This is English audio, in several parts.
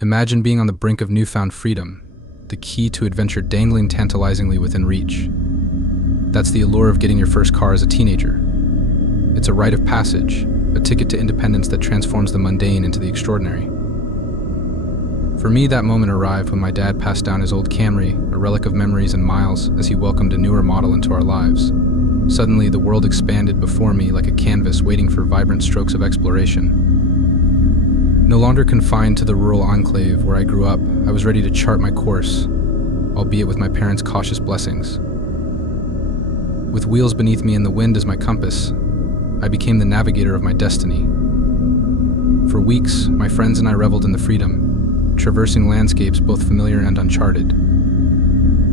Imagine being on the brink of newfound freedom, the key to adventure dangling tantalizingly within reach. That's the allure of getting your first car as a teenager. It's a rite of passage, a ticket to independence that transforms the mundane into the extraordinary. For me, that moment arrived when my dad passed down his old Camry, a relic of memories and miles, as he welcomed a newer model into our lives. Suddenly, the world expanded before me like a canvas waiting for vibrant strokes of exploration. No longer confined to the rural enclave where I grew up, I was ready to chart my course, albeit with my parents' cautious blessings. With wheels beneath me and the wind as my compass, I became the navigator of my destiny. For weeks, my friends and I reveled in the freedom, traversing landscapes both familiar and uncharted.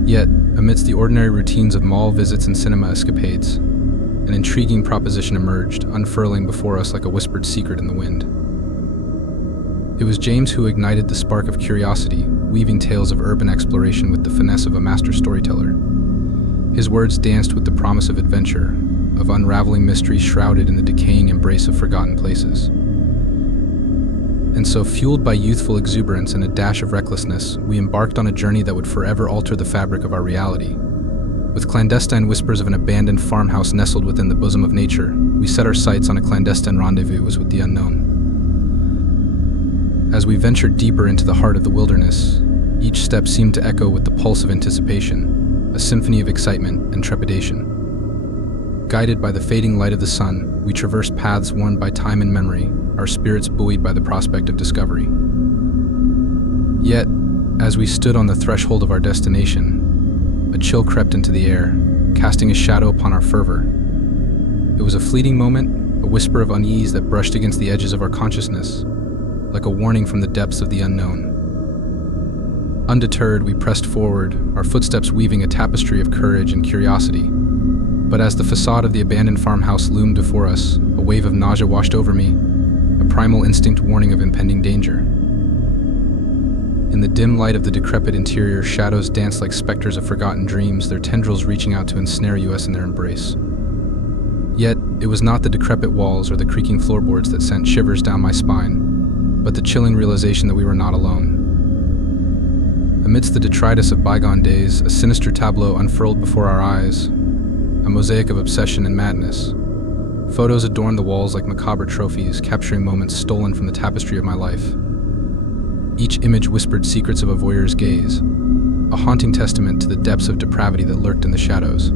Yet, amidst the ordinary routines of mall visits and cinema escapades, an intriguing proposition emerged, unfurling before us like a whispered secret in the wind. It was James who ignited the spark of curiosity, weaving tales of urban exploration with the finesse of a master storyteller. His words danced with the promise of adventure, of unraveling mysteries shrouded in the decaying embrace of forgotten places. And so, fueled by youthful exuberance and a dash of recklessness, we embarked on a journey that would forever alter the fabric of our reality. With clandestine whispers of an abandoned farmhouse nestled within the bosom of nature, we set our sights on a clandestine rendezvous with the unknown. As we ventured deeper into the heart of the wilderness, each step seemed to echo with the pulse of anticipation, a symphony of excitement and trepidation. Guided by the fading light of the sun, we traversed paths worn by time and memory, our spirits buoyed by the prospect of discovery. Yet, as we stood on the threshold of our destination, a chill crept into the air, casting a shadow upon our fervor. It was a fleeting moment, a whisper of unease that brushed against the edges of our consciousness, like a warning from the depths of the unknown. Undeterred, we pressed forward, our footsteps weaving a tapestry of courage and curiosity. But as the facade of the abandoned farmhouse loomed before us, a wave of nausea washed over me, a primal instinct warning of impending danger. In the dim light of the decrepit interior, shadows danced like specters of forgotten dreams, their tendrils reaching out to ensnare us in their embrace. Yet, it was not the decrepit walls or the creaking floorboards that sent shivers down my spine, but the chilling realization that we were not alone. Amidst the detritus of bygone days, a sinister tableau unfurled before our eyes, a mosaic of obsession and madness. Photos adorned the walls like macabre trophies, capturing moments stolen from the tapestry of my life. Each image whispered secrets of a voyeur's gaze, a haunting testament to the depths of depravity that lurked in the shadows.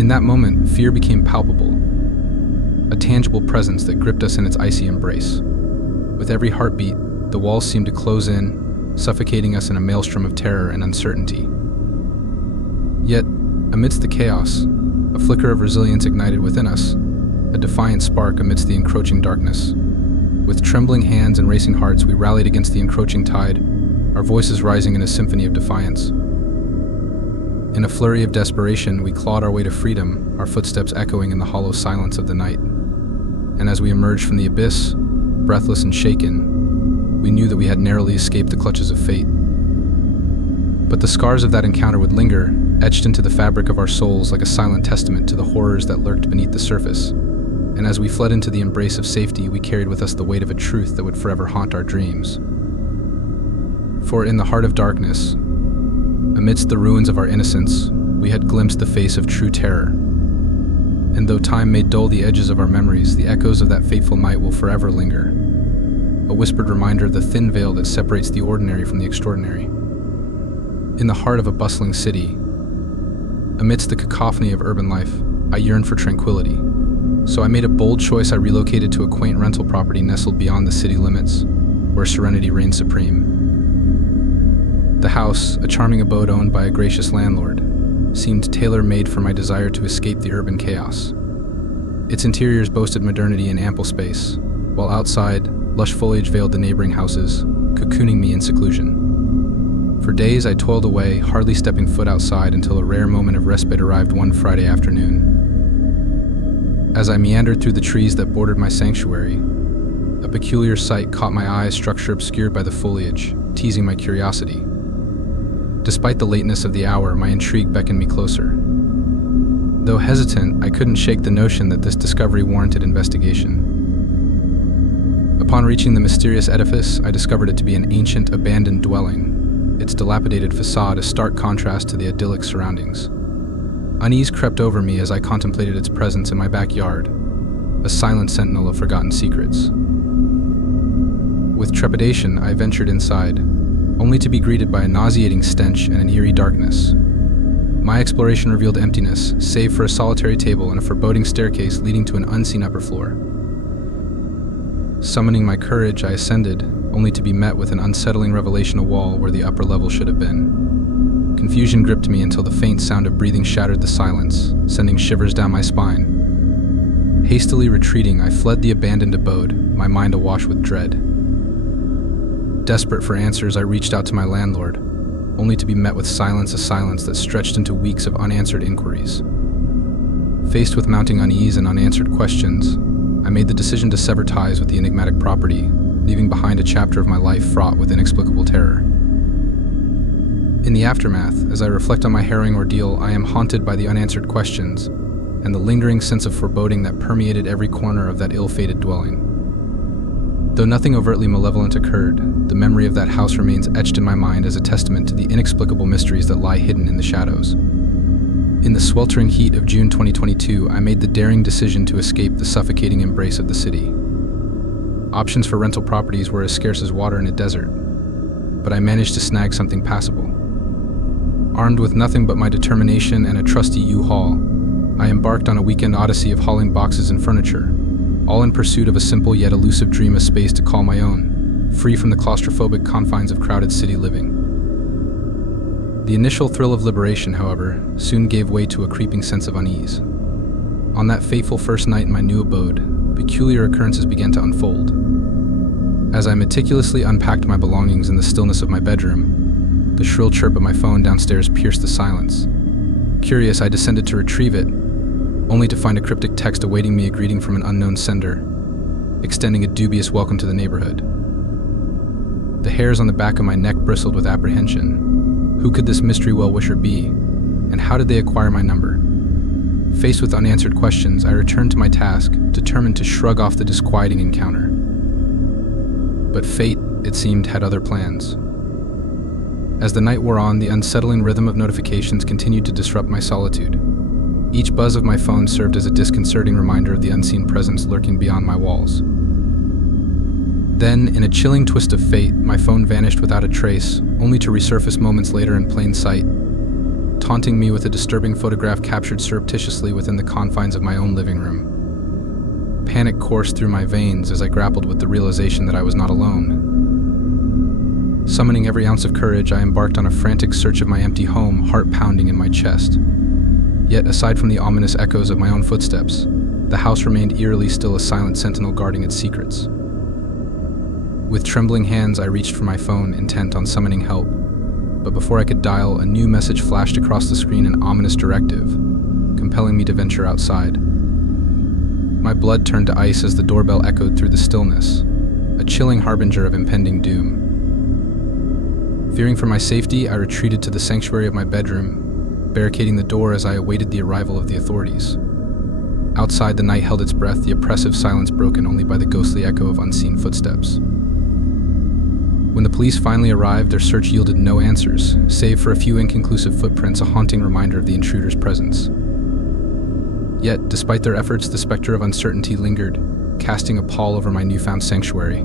In that moment, fear became palpable, a tangible presence that gripped us in its icy embrace. With every heartbeat, the walls seemed to close in, suffocating us in a maelstrom of terror and uncertainty. Yet, amidst the chaos, a flicker of resilience ignited within us, a defiant spark amidst the encroaching darkness. With trembling hands and racing hearts, we rallied against the encroaching tide, our voices rising in a symphony of defiance. In a flurry of desperation, we clawed our way to freedom, our footsteps echoing in the hollow silence of the night. And as we emerged from the abyss, breathless and shaken, we knew that we had narrowly escaped the clutches of fate. But the scars of that encounter would linger, etched into the fabric of our souls like a silent testament to the horrors that lurked beneath the surface. And as we fled into the embrace of safety, we carried with us the weight of a truth that would forever haunt our dreams. For in the heart of darkness, amidst the ruins of our innocence, we had glimpsed the face of true terror. And though time may dull the edges of our memories, the echoes of that fateful night will forever linger, a whispered reminder of the thin veil that separates the ordinary from the extraordinary. In the heart of a bustling city, amidst the cacophony of urban life, I yearned for tranquility. So I made a bold choice. I relocated to a quaint rental property nestled beyond the city limits, where serenity reigned supreme. The house, a charming abode owned by a gracious landlord, seemed tailor-made for my desire to escape the urban chaos. Its interiors boasted modernity and ample space, while outside, lush foliage veiled the neighboring houses, cocooning me in seclusion. For days I toiled away, hardly stepping foot outside until a rare moment of respite arrived one Friday afternoon. As I meandered through the trees that bordered my sanctuary, a peculiar sight caught my eye, a structure obscured by the foliage, teasing my curiosity. Despite the lateness of the hour, my intrigue beckoned me closer. Though hesitant, I couldn't shake the notion that this discovery warranted investigation. A Upon reaching the mysterious edifice, I discovered it to be an ancient, abandoned dwelling, its dilapidated facade a stark contrast to the idyllic surroundings. Unease crept over me as I contemplated its presence in my backyard, a silent sentinel of forgotten secrets. With trepidation, I ventured inside, only to be greeted by a nauseating stench and an eerie darkness. My exploration revealed emptiness, save for a solitary table and a foreboding staircase leading to an unseen upper floor. Summoning my courage, I ascended, only to be met with an unsettling revelation: a wall where the upper level should have been. Confusion gripped me until the faint sound of breathing shattered the silence, sending shivers down my spine. Hastily retreating, I fled the abandoned abode, my mind awash with dread. Desperate for answers, I reached out to my landlord, only to be met with silence, a silence that stretched into weeks of unanswered inquiries. Faced with mounting unease and unanswered questions, I made the decision to sever ties with the enigmatic property, leaving behind a chapter of my life fraught with inexplicable terror. In the aftermath, as I reflect on my harrowing ordeal, I am haunted by the unanswered questions and the lingering sense of foreboding that permeated every corner of that ill-fated dwelling. Though nothing overtly malevolent occurred, the memory of that house remains etched in my mind as a testament to the inexplicable mysteries that lie hidden in the shadows. In the sweltering heat of June 2022, I made the daring decision to escape the suffocating embrace of the city. Options for rental properties were as scarce as water in a desert, but I managed to snag something passable. Armed with nothing but my determination and a trusty U-Haul, I embarked on a weekend odyssey of hauling boxes and furniture, all in pursuit of a simple yet elusive dream: a space to call my own, free from the claustrophobic confines of crowded city living. The initial thrill of liberation, however, soon gave way to a creeping sense of unease. On that fateful first night in my new abode, peculiar occurrences began to unfold. As I meticulously unpacked my belongings in the stillness of my bedroom, the shrill chirp of my phone downstairs pierced the silence. Curious, I descended to retrieve it, only to find a cryptic text awaiting me, a greeting from an unknown sender, extending a dubious welcome to the neighborhood. The hairs on the back of my neck bristled with apprehension. Who could this mystery well-wisher be, and how did they acquire my number? Faced with unanswered questions, I returned to my task, determined to shrug off the disquieting encounter. But fate, it seemed, had other plans. As the night wore on, the unsettling rhythm of notifications continued to disrupt my solitude. Each buzz of my phone served as a disconcerting reminder of the unseen presence lurking beyond my walls. Then, in a chilling twist of fate, my phone vanished without a trace, only to resurface moments later in plain sight, taunting me with a disturbing photograph captured surreptitiously within the confines of my own living room. Panic coursed through my veins as I grappled with the realization that I was not alone. Summoning every ounce of courage, I embarked on a frantic search of my empty home, heart pounding in my chest. Yet, aside from the ominous echoes of my own footsteps, the house remained eerily still, a silent sentinel guarding its secrets. With trembling hands, I reached for my phone, intent on summoning help, but before I could dial, a new message flashed across the screen, an ominous directive, compelling me to venture outside. My blood turned to ice as the doorbell echoed through the stillness, a chilling harbinger of impending doom. Fearing for my safety, I retreated to the sanctuary of my bedroom, barricading the door as I awaited the arrival of the authorities. Outside, the night held its breath, the oppressive silence broken only by the ghostly echo of unseen footsteps. When the police finally arrived, their search yielded no answers, save for a few inconclusive footprints, a haunting reminder of the intruder's presence. Yet, despite their efforts, the specter of uncertainty lingered, casting a pall over my newfound sanctuary.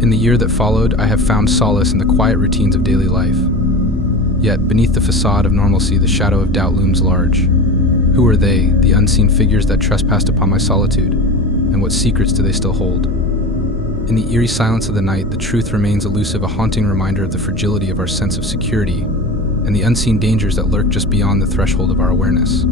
In the year that followed, I have found solace in the quiet routines of daily life. Yet, beneath the facade of normalcy, the shadow of doubt looms large. Who are they, the unseen figures that trespassed upon my solitude, and what secrets do they still hold? In the eerie silence of the night, the truth remains elusive, a haunting reminder of the fragility of our sense of security, and the unseen dangers that lurk just beyond the threshold of our awareness.